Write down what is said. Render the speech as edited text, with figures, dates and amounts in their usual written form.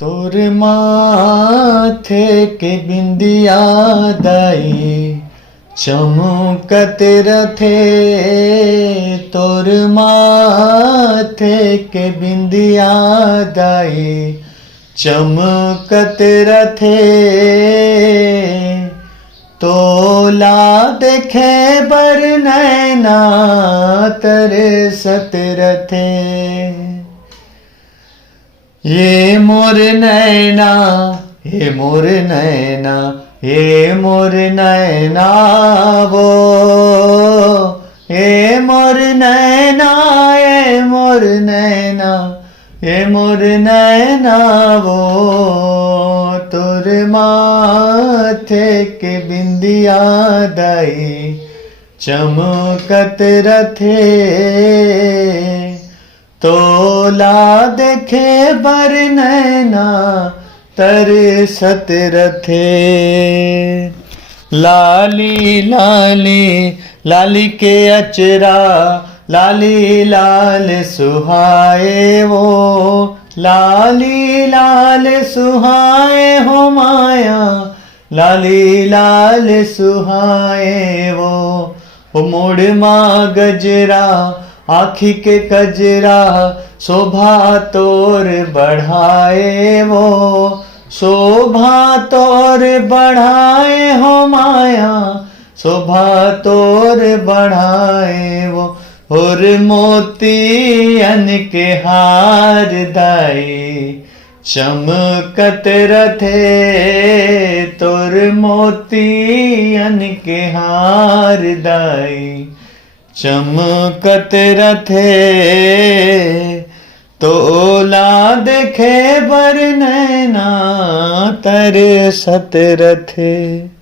तोर माथे के बिंदिया दाई चमकत रथे। तोर माथे के बिंदिया दाई चमकत रथे। तोला देखे बर नैना तरसत रथे। ये मोर नैना, ये मोर नैना, ये मोर नैना वो, ये मोर नैना, ये मोर नैना, ये मोर नैना वो। तोर माथे के बिंदिया दाई चमकत रथे। तोला देखे बर नैना तरसत रथे। लाली लाली लाली के अचरा, लाली लाल सुहाए वो। लाली लाल सुहाए हो माया, लाली लाल सुहाए वो मोड़ माँ गजरा, आँखी के कजरा, शोभा तोर बढ़ाए वो। शोभा तोर बढ़ाए हो माया, शोभा तोर बढ़ाए वो। और मोतियन के हार दाई चमकत रथे। तोर मोतियन के हार दाई चमकत रथे। तोला देखे बर नैना तरसत रथे।